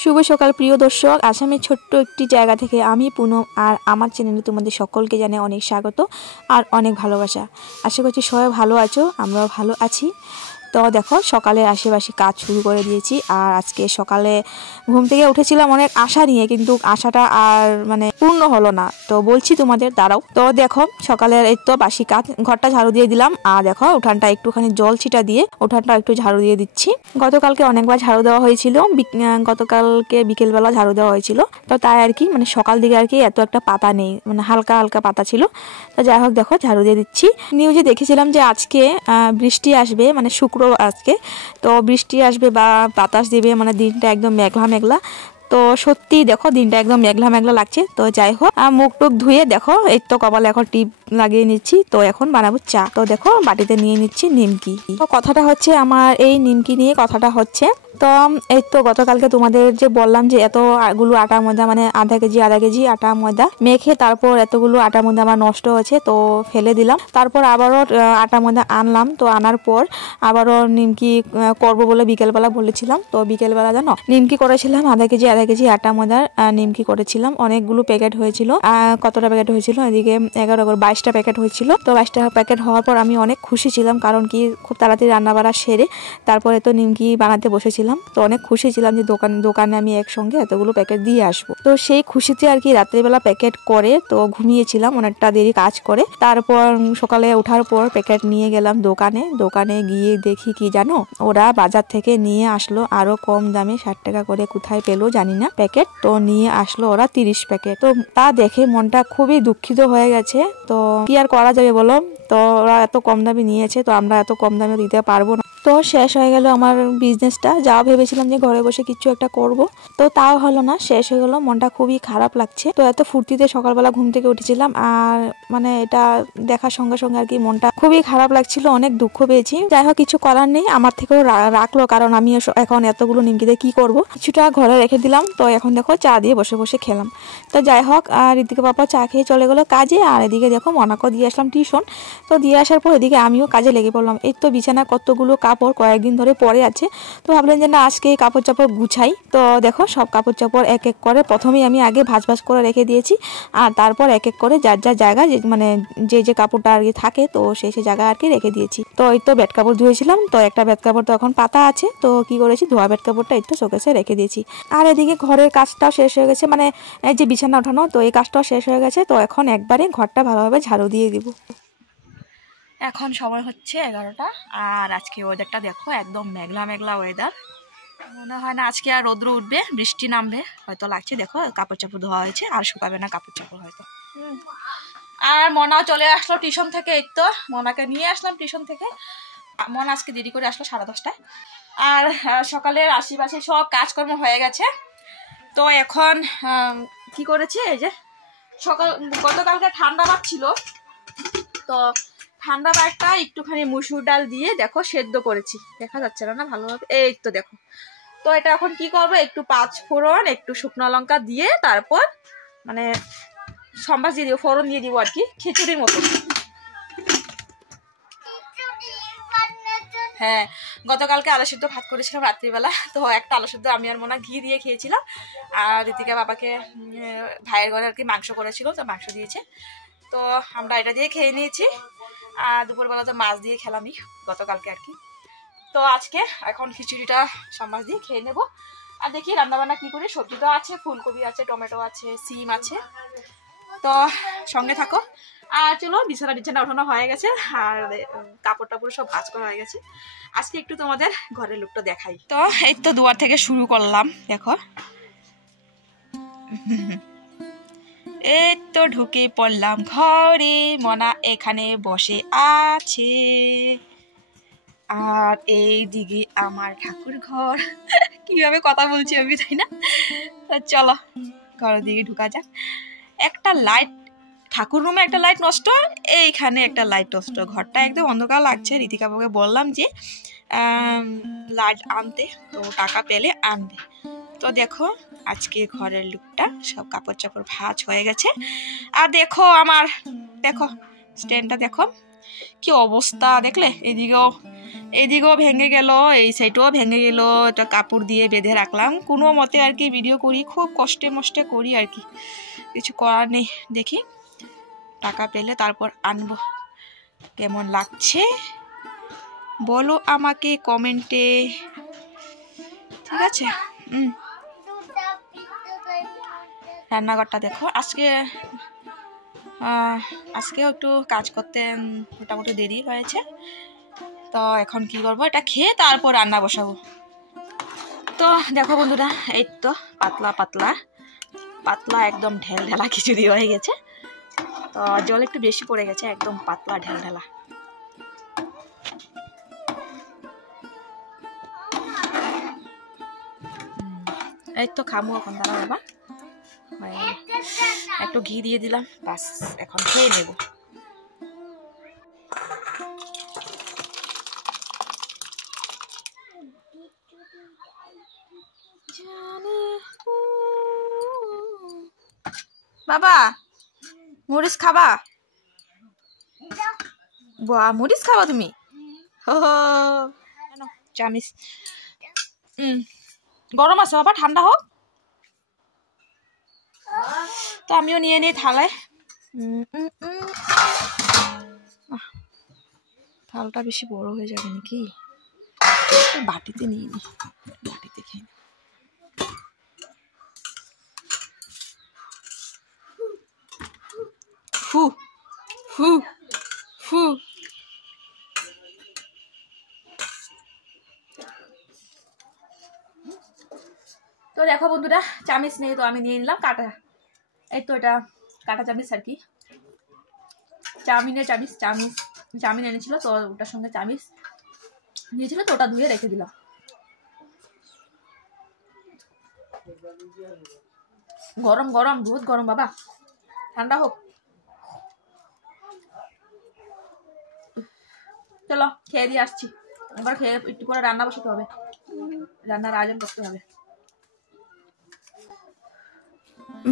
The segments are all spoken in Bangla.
শুভ সকাল প্রিয় দর্শক, আসামের ছোট্ট একটি জায়গা থেকে আমি পুনম আর আমার চ্যানেলে তোমাদের সকলকে জানাই অনেক স্বাগত আর অনেক ভালোবাসা। আশা করছি সবাই ভালো আছো, আমরাও ভালো আছি। তো দেখো সকালের আশেপাশে কাজ শুরু করে দিয়েছি। আর আজকে সকালে ঘুম থেকে উঠেছিলাম অনেক আশা নিয়ে, কিন্তু আশাটা আর পূর্ণ হলো না। তো বলছি তোমাদের, দাঁড়াও। তো দেখো সকালের এই তো বাসি কাজ, ঘরটা ঝাড়ু দিয়ে দিলাম। আর দেখো উঠানটা একটুখানি জল ছিটা দিয়ে উঠানটা একটু ঝাড়ু দিয়ে দিচ্ছি। গতকালকে অনেকবার ঝাড়ু দেওয়া হয়েছিল, গতকালকে বিকেলবেলা ঝাড়ু দেওয়া হয়েছিল। তো তাই আর কি সকাল দিকে আর কি এত একটা পাতা নেই, হালকা হালকা পাতা ছিল। তো যাই হোক দেখো ঝাড়ু দিয়ে দিচ্ছি। নিউজে দেখেছিলাম যে আজকে বৃষ্টি আসবে, শুক্রবার আজকে। তো বৃষ্টি আসবে বা বাতাস দেবে, দিনটা একদম মেঘলা মেঘলা। তো সত্যি দেখো দিনটা একদম মেঘলা মেঘলা লাগছে। তো যাই হোক মুখ টুক ধুয়ে দেখো এই তো কপালে এখন টিপ লাগিয়ে নিচ্ছি। তো এখন বানাবো চা। তো দেখো বাটিতে নিয়ে নিচ্ছি নিমকি। তো কথাটা হচ্ছে আমার এই নিমকি নিয়ে কথাটা হচ্ছে। তো এই তো গতকালকে তোমাদের যে বললাম যে এতগুলো আটা ময়দা, আধা কেজি আটা ময়দা মেখে তারপর এতগুলো আটা ময়দা আমার নষ্ট হয়েছে, তো ফেলে দিলাম। তারপর আবারও আটা ময়দা আনলাম। তো আনার পর আবারও নিমকি করবো বলে বিকেলবেলা বলেছিলাম। তো বিকেলবেলা জানো নিমকি করেছিলাম, আধা কেজি আটা ময়দার নিমকি করেছিলাম। অনেকগুলো প্যাকেট হয়েছিল। কতটা প্যাকেট হয়েছিল? এদিকে 22টা প্যাকেট হয়েছিল। তো 22টা প্যাকেট হওয়ার পর আমি অনেক খুশি ছিলাম, কারণ কি খুব তাড়াতাড়ি রান্না বাড়া সেরে তারপরে তো নিমকি বানাতে বসেছিলাম। তো অনেক খুশি ছিলাম যে দোকানে আমি একসঙ্গে এতগুলো প্যাকেট দিয়ে আসবো। তো সেই খুশিতে আর কি রাত্রিবেলা প্যাকেট করে তো ঘুমিয়েছিলাম অনেকটা দেরি কাজ করে। তারপর সকালে ওঠার পর প্যাকেট নিয়ে গেলাম দোকানে গিয়ে দেখি কি জানো, ওরা বাজার থেকে নিয়ে আসলো আরো কম দামে, 60 টাকা করে, কোথায় পেলো জানি না প্যাকেট। তো নিয়ে আসলো ওরা 30 প্যাকেট। তো তা দেখে মনটা খুবই দুঃখিত হয়ে গেছে। তো কি আর করা যাবে বলো, তো ওরা এত কম দামে নিয়েছে, তো আমরা এত কম দামে দিতে পারবো না। তো শেষ হয়ে গেল আমার বিজনেসটা। যা ভেবেছিলাম যে ঘরে বসে কিছু একটা করব, তো তাও হলো না, শেষ হয়ে গেল। মনটা খুবই খারাপ লাগছে। তো এত ফুর্তিতে সকালবেলা ঘুম থেকে উঠেছিলাম, আর এটা দেখার সঙ্গে সঙ্গে আর কি মনটা খুবই খারাপ লাগছিল, অনেক দুঃখ পেয়েছি। যাই হোক কিছু করার নেই, আমার থেকেও রাখলো, কারণ আমি এখন এতগুলো নিমকিতে কি করব, কিছুটা ঘরে রেখে দিলাম। তো এখন দেখো চা দিয়ে বসে বসে খেলাম। তো যাই হোক আর এদিকে বাবা চা খেয়ে চলে গেলো কাজে, আর এদিকে দেখো মনাকেও দিয়ে আসলাম টিউশন। তো দিয়ে আসার পর এদিকে আমিও কাজে লেগে পড়লাম। এই তো বিছানা কতগুলো কাপড় কয়েকদিন ধরে পরে আছে। তো ভাবলেন যে না আজকে এই কাপড় চাপড় গুছাই। তো দেখো সব কাপড় চাপড় এক এক করে প্রথমেই আমি আগে ভাঁজ করে রেখে দিয়েছি, আর তারপর এক এক করে যার যার জায়গায় যে কাপড়টা আর কি থাকে, তো সেই জায়গায় আর কি রেখে দিয়েছি। তো এই তো বেড কাপড় ধুয়েছিলাম, তো একটা বেড কাপড় তো এখন পাতা আছে। তো কি করেছি, ধোয়া বেড কাপড়টা একটু শোকেসে রেখে দিয়েছি। আর এদিকে ঘরের কাজটাও শেষ হয়ে গেছে, এই যে বিছানা ওঠানো, তো এই কাজটাও শেষ হয়ে গেছে। তো এখন একবারে ঘরটা ভালোভাবে ঝাড়ু দিয়ে দিব। এখন সময় হচ্ছে 11টা, আর আজকে ওয়েদারটা দেখো একদম মেঘলা মেঘলা ওয়েদার। মনে হয় না আজকে আর রৌদ্র উঠবে, বৃষ্টি নামবে হয়তো লাগছে। দেখো কাপড় চাপড় ধোয়া হয়েছে, আর শুকাবে না কাপড় চাপড় হয়তো। আর মনাও চলে আসলো টিউশন থেকে। এই তো মনাকে নিয়ে আসলাম টিউশন থেকে। মনা আজকে দেরি করে আসলো 10:30টায়। আর সকালের আশিপাশি সব কাজকর্ম হয়ে গেছে। তো এখন কি করেছি, এই যে গতকালকে ঠান্ডা ভাত ছিল, তো ঠান্ডা ভাতটা একটুখানি মুসুর ডাল দিয়ে দেখো সেদ্ধ করেছি, দেখা যাচ্ছে না ভালোভাবে, এই তো দেখো। তো এটা এখন কি করবো, একটু 5 ফোড়ন, একটু শুকনো লঙ্কা দিয়ে তারপর সম্বাস দিয়ে দিব, ফোড়ন দিয়ে দিব আর কি, খিচুড়ির মতো। হ্যাঁ গতকালকে আলু সিদ্ধ ভাত করেছিলাম রাত্রিবেলা। তো একটা আলু সিদ্ধ আমি আর মনে ঘি দিয়ে খেয়েছিলাম। আর ঋতিকা বাবাকে ভাইয়ের ঘরে আর কি মাংস করেছিল, তো মাংস দিয়েছে, তো আমরা এটা দিয়ে খেয়ে নিয়েছি। আর দুপুরবেলা তো মাছ দিয়ে খেলামই গতকালকে আর কি। তো আজকে এখন খিচুড়িটা সম্বাস দিয়ে খেয়ে নেব। আর দেখি রান্নাবান্না কি করি, সবজি তো আছে, ফুলকপি আছে, টমেটো আছে, সিম আছে। তো সঙ্গে থাকো। আর চলো বিছানা ওঠানো হয়ে গেছে, আর কাপড় টাপড় সব ভাঁজ করা হয়ে গেছে। আজকে একটু তোমাদের ঘরের লুকটা দেখাই। তো এই তো দুয়ার থেকে শুরু করলাম, দেখো এই তো ঢুকে পড়লাম ঘরে, মনা এখানে বসে আছে, আর এই দিকে আমার ঠাকুর ঘর। কিভাবে কথা বলছি আমি, তাই না? চলো ঘরের দিকে ঢুকা যাক। একটা লাইট, ঠাকুর রুমে একটা লাইট নষ্ট, এইখানে একটা লাইট নষ্ট, ঘরটা একদম অন্ধকার লাগছে। ঋতিকা বাবুকে বললাম যে লাইট আনতে, তো টাকা পেলে আনবে। তো দেখো আজকে ঘরের লুকটা, সব কাপড় চাপড় ভাঁজ হয়ে গেছে। আর দেখো আমার, দেখো স্ট্যান্ডটা দেখো কি অবস্থা, দেখলে? এদিকেও এদিকেও ভেঙে গেল, এই সাইডও ভেঙে গেল, এটা কাপড় দিয়ে বেঁধে রাখলাম কোনো মতে আর কি। ভিডিও করি, খুব কষ্টে মষ্টে করি আর কি, কিছু করার নেই। দেখি টাকা পেলে তারপর আনবো। কেমন লাগছে বলো আমাকে কমেন্টে, ঠিক আছে? রান্নাঘরটা দেখো, আজকেও একটু কাজ করতে মোটামুটি দেরি হয়েছে। তো এখন কি করবো, এটা খেয়ে তারপর রান্না বসাবো। তো দেখো বন্ধুরা, এই তো পাতলা পাতলা পাতলা একদম ঢেল ঢেলা খিচুড়ি হয়ে গেছে। তো জল একটু বেশি পড়ে গেছে, একদম পাতলা ঢেল ঢেলা। এই তো খামো এখন, দাঁড়া বাবা, একটু ঘি দিয়ে দিলাম, বাস এখন খেয়ে নেব। বাবা মরিচ খাবা? মরিচ খাবা তুমি? চামিচ গরম আছে বাবা, ঠান্ডা হোক। তো আমিও নিয়ে নিই থালায়। থালটা বেশি বড় হয়ে যাবে নাকি, বাটিতে নিয়ে নি, বাটিতে খেয়ে। ফু ফু ফু। তো দেখো বন্ধুরা, চামিচ নেই তো আমি নিয়ে নিলাম কাটা। এই তো এটা কাটা চামিচ আর কি, চাউমিনের চামিচ। চাউমিন এনেছিল তো ওটার সঙ্গে চামিচ নিয়েছিল, তো ওটা ধুয়ে রেখে দিলাম। গরম গরম, বহুত গরম বাবা, ঠান্ডা হোক। চলো খেয়ে দিয়ে আসছি, এবার খেয়ে একটু পরে রান্না বসাতে হবে, রান্নার আয়োজন করতে হবে।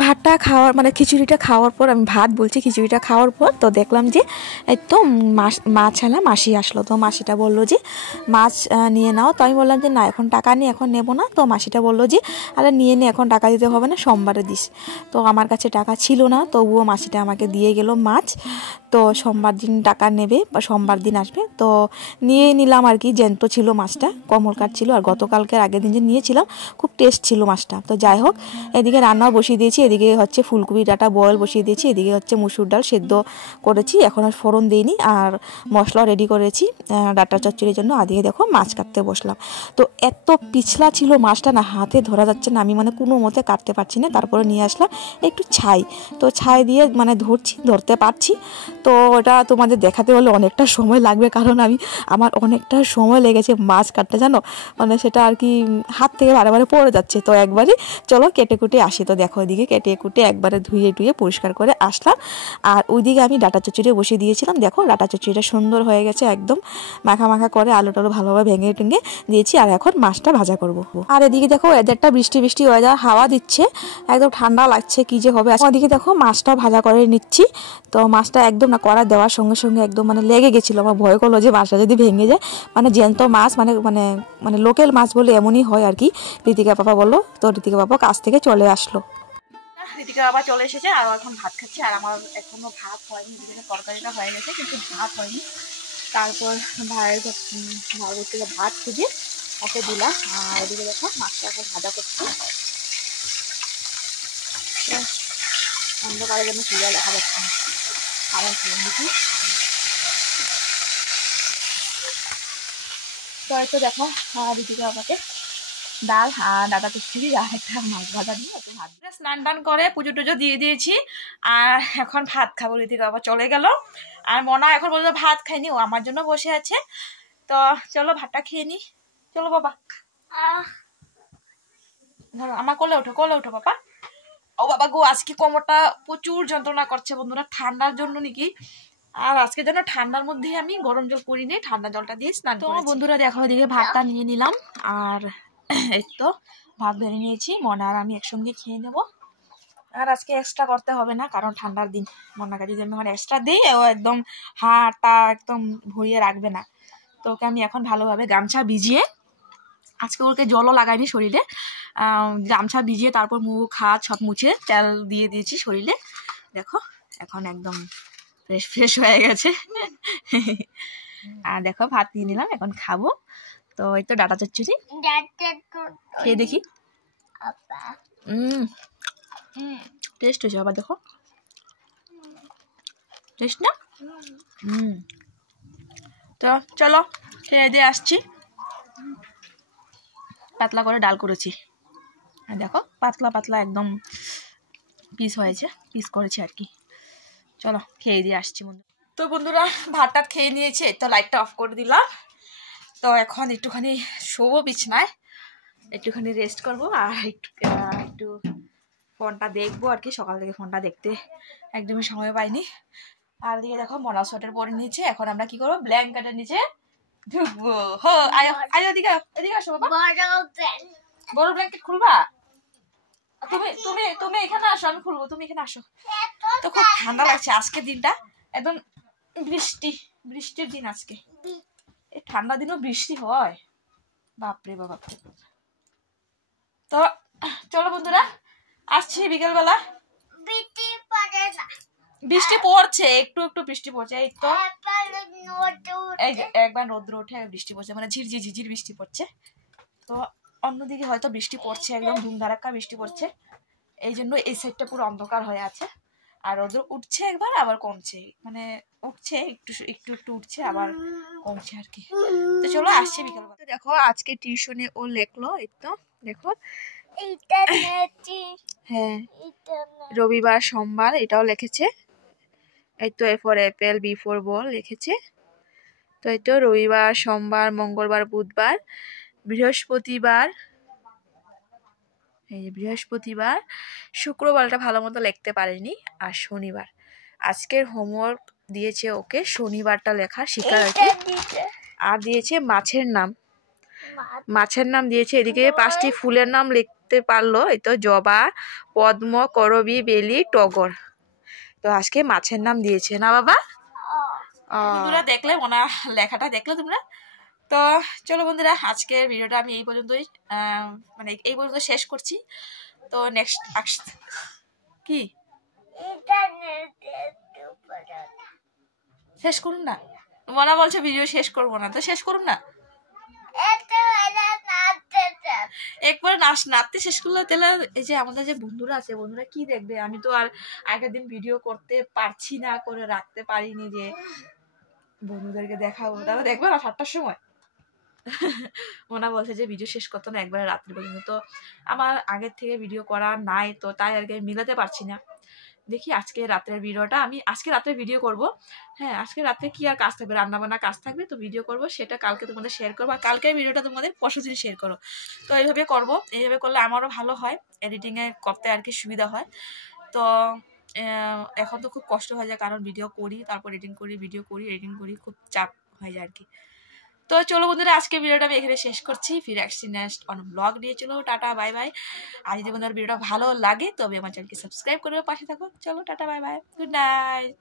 ভাতটা খাওয়ার মানে খিচুড়িটা খাওয়ার পর, আমি ভাত বলছি, খিচুড়িটা খাওয়ার পর তো দেখলাম যে একদম মাছওয়ালা মাসি আসলো। তো মাসিটা বললো যে মাছ নিয়ে নাও। তো আমি বললাম যে না এখন টাকা নিয়ে এখন নেবো না। তো মাসিটা বললো যে আরে নিয়ে নে, এখন টাকা দিতে হবে না, সোমবারে দিস। তো আমার কাছে টাকা ছিল না, তবুও মাসিটা আমাকে দিয়ে গেল মাছ। তো সোমবার দিন টাকা নেবে বা সোমবার দিন আসবে, তো নিয়ে নিলাম আর কি। জ্যান্ত ছিল মাছটা, কমল কাঠ ছিল, আর গতকালকের আগের দিন যে নিয়েছিলাম খুব টেস্ট ছিল মাছটা। তো যাই হোক, এদিকে রান্নাও বসিয়ে দিয়েছি, এদিকে হচ্ছে ফুলকপি ডাটা বয়েল বসিয়ে দিয়েছি, এদিকে হচ্ছে মুসুর ডাল সেদ্ধ করেছি, এখন আর ফোড়ন দিইনি, আর মশলা রেডি করেছি ডাটা চচ্চড়ির জন্য। আদিকে দেখো মাছ কাটতে বসলাম। তো এত পিছলা ছিল মাছটা না, হাতে ধরা যাচ্ছে না, আমি মানে কোনো মতে কাটতে পারছি না। তারপরে নিয়ে আসলাম একটু ছাই, তো ছাই দিয়ে মানে ধরতে পারছি। তো ওটা তোমাদের দেখাতে হলে অনেকটা সময় লাগবে, কারণ আমার অনেকটা সময় লেগেছে মাছ কাটতে, জানো, মানে সেটা আর কি হাত থেকে বারে পড়ে যাচ্ছে। তো একবারে চলো কেটে কুটে আসি। তো দেখো ওইদিকে কেটে কুটে একবারে ধুয়ে টুয়ে পরিষ্কার করে আসলাম। আর ওইদিকে আমি ডাটা চচ্চড়ি বসিয়ে দিয়েছিলাম। দেখো ডাটা চচ্চড়িটা সুন্দর হয়ে গেছে, একদম মাখা মাখা করে আলু টালু ভালোভাবে ভেঙে টেঙে দিয়েছি। আর এখন মাছটা ভাজা করব। আর এদিকে দেখো ওয়েদারটা বৃষ্টি বৃষ্টি ওয়েদার, হাওয়া দিচ্ছে, একদম ঠান্ডা লাগছে, কি যে হবে। ওদিকে দেখো মাছটা ভাজা করে নিচ্ছি। তো মাছটা একদম না কড়া দেওয়ার সঙ্গে সঙ্গে একদম মানে লেগে গেছিলো, আমার ভয় করলো যে মাছটা যদি ভেঙে যায়। মানে জ্যান্ত মাছ, মানে মানে মানে লোকাল মাছ বলে এমনই হয় আর কি। ঋতিকা বাবা বললো, তো ঋতিকা বাবা কাছ থেকে চলে আসলো। ঋতিকা বাবা চলে এসেছে আর এখন ভাত খাচ্ছে, আর আমার এখনো ভাত হয়নি। এদিকে তরকারিটা হয়ে গেছে কিন্তু ভাত হয়নি। তারপর ভাইয়ের থেকে ভাত খুঁজে ওকে দিলাম। আর এদিকে দেখো মাছটা এখন ভাজা করছে, অন্ধকারে যেন ক্লিয়ার দেখা যাচ্ছে না। আবার দেখি তো হয়তো দেখো ঋতিকা বাবাকে ডাল আর ডাটা চচ্চড়ি আর একটা মাছ ভাজা দিয়ে ওকে ভাত দিয়ে স্নান টান করে পুজো টুজো দিয়ে দিয়েছি। আর এখন ভাত খাবো, ঋতিকা বাবা চলে গেল। আর মনা এখন বললো ভাত খাইনি, ও আমার জন্য বসে আছে। তো চলো ভাতটা খেয়ে নি, চলো বাবা, ধরো আমার কোলে ওঠো বাবা। ও বাবা গো, আজকে কোমরটা প্রচুর যন্ত্রণা করছে বন্ধুরা, ঠান্ডার জন্য নাকি। আর আজকে যেন ঠান্ডার মধ্যে আমি গরম জল করি নি, ঠান্ডা জলটা দিয়ে স্নান করেছি। তো বন্ধুরা দেখো এদিকে ভাতটা নিয়ে নিলাম, আর এই তো ভাত বেড়ে নিয়েছি। মনা আর আমি একসঙ্গে খেয়ে নেব। আর আজকে এক্সট্রা করতে হবে না, কারণ ঠান্ডার দিন। মনাকে যদি আমি এক্সট্রা দিই, ও একদম হাড়টা একদম ভরিয়ে রাখবে না। তো ওকে আমি এখন ভালোভাবে গামছা ভিজিয়ে, আজকে ওকে জলও লাগাইনি শরীরে, গামছা ভিজিয়ে তারপর মুখ হাত সব মুছে তেল দিয়ে দিয়েছি শরীরে। দেখো এখন একদম ফ্রেশ ফ্রেশ হয়ে গেছে। আর দেখো ভাত নিয়ে নিলাম, এখন খাবো। তো এই তো ডাটা চচ্চড়ি খেয়ে দেখি। টেস্ট হয়েছে আবার, দেখো টেস্ট না। তো চলো খেয়ে দিয়ে আসছি। পাতলা করে ডাল করেছি, আর দেখো পাতলা পাতলা একদম পিস হয়েছে, পিস করেছি আর কি। চলো খেয়ে দিয়ে আসছি বন্ধু। তো বন্ধুরা ভাত টাত খেয়ে নিয়েছে, তো লাইটটা অফ করে দিলাম। তো এখন একটুখানি শোবো বিছনায়, একটুখানি রেস্ট করব, আর একটু ফোনটা দেখবো আর কি। সকাল থেকে ফোনটা দেখতে একদমই সময় পাইনি। আর দিকে দেখো মরা সোয়েটার পরে নিয়েছে, এখন আমরা কি করবো ব্ল্যাঙ্কেটের নিচে ঢুকবো। হো আয় আয়, এদিকে এদিকে আসো বাবা। বড় ব্ল্যাঙ্কেট খুলবা? তুমি তুমি তুমি এখানে আসো, আমি খুলবো, তুমি এখানে আসো। তো খুব ঠান্ডা লাগছে আজকের দিনটা, একদম বৃষ্টির দিন আজকে। এই ঠান্ডা দিনও বৃষ্টি হয়, বাপরে বাবা। তো চলো বন্ধুরা আসছি বিকেলবেলা। বৃষ্টি পড়ছে, একটু একটু বৃষ্টি পড়ছে, এই তো একবার রৌদ্র ওঠে বৃষ্টি পড়ছে, মানে ঝিরঝির ঝিরঝির বৃষ্টি পড়ছে। তো অন্যদিকে হয়তো বৃষ্টি পড়ছে, একদম ধুমধারাক্কা বৃষ্টি পড়ছে, এই জন্য এই সাইডটা পুরো অন্ধকার হয়ে আছে। আর রৌদ্র উঠছে একবার আবার কমছে, মানে উঠছে একটু একটু একটু উঠছে আবার কমছে আর কি। তো চলো আসছে বিকেলবেলা। দেখো আজকে টিউশনে ও লেখলো, এই তো দেখো হ্যাঁ রবিবার সোমবার এটাও লিখেছে। এই তো A for apple, B for ball লিখেছে। তো এই তো রবিবার সোমবার মঙ্গলবার বুধবার বৃহস্পতিবার, এই যে বৃহস্পতিবার শুক্রবারটা ভালো মতো লিখতে পারেনি, আর শনিবার। আজকের হোমওয়ার্ক দিয়েছে ওকে শনিবারটা লেখা শেখার আর কি। আর দিয়েছে মাছের নাম, মাছের নাম দিয়েছে। এদিকে 5টি ফুলের নাম লিখতে পারলো, এই তো জবা, পদ্ম, করবী, বেলি, টগর। তো আজকে মাছের নাম দিয়েছে না বাবা? বন্ধুরা দেখলে ওনা লেখাটা দেখলে তোমরা। তো চলো বন্ধুরা আজকের ভিডিওটা আমি এই পর্যন্তই মানে এই পর্যন্ত শেষ করছি। তো নেক্সট কি শেষ করুন না, মনা বলছে ভিডিও শেষ করবো না, তো শেষ করুন না। একবার নাচতে শেষ করলে তাহলে এই যে আমাদের যে বন্ধুরা আছে, বন্ধুরা কি দেখবে? আমি তো আর আগের দিন ভিডিও করতে পারছি না, করে রাখতে পারিনি যে বন্ধুদেরকে দেখাবো, তাহলে দেখবে না 7টার সময়। ওনা বলছে যে ভিডিও শেষ করতো না একবারে রাত্রি পর্যন্ত। তো আমার আগের থেকে ভিডিও করা নাই, তো তাই আর কি মিলাতে পারছি না। দেখি আজকে রাত্রের ভিডিওটা আমি আজকে রাত্রে ভিডিও করব। হ্যাঁ আজকে রাত্রে কি আর কাজ থাকবে, রান্নাবান্না কাজ থাকবে, তো ভিডিও করব, সেটা কালকে তোমাদের শেয়ার করবো। আর কালকের ভিডিওটা তোমাদের পরশুদিন শেয়ার করো। তো এইভাবে করব, এইভাবে করলে আমারও ভালো হয়, এডিটিংয়ে করতে আর কি সুবিধা হয়। তো এখন তো খুব কষ্ট হয়ে যায়, কারণ ভিডিও করি তারপর এডিটিং করি, ভিডিও করি এডিটিং করি, খুব চাপ হয়ে যায় আর কি। তো চলো বন্ধুরা আজকে ভিডিওটা আমি এখানে শেষ করছি, ফিরে আসছি নেক্সট অন ব্লগ নিয়ে। চলো টাটা বাই বাই। আর যদি বন্ধুরা ভিডিওটা ভালো লাগে তবে আমার চ্যানেলকে সাবস্ক্রাইব করে পাশে থাকো। চলো tata bye bye, good night.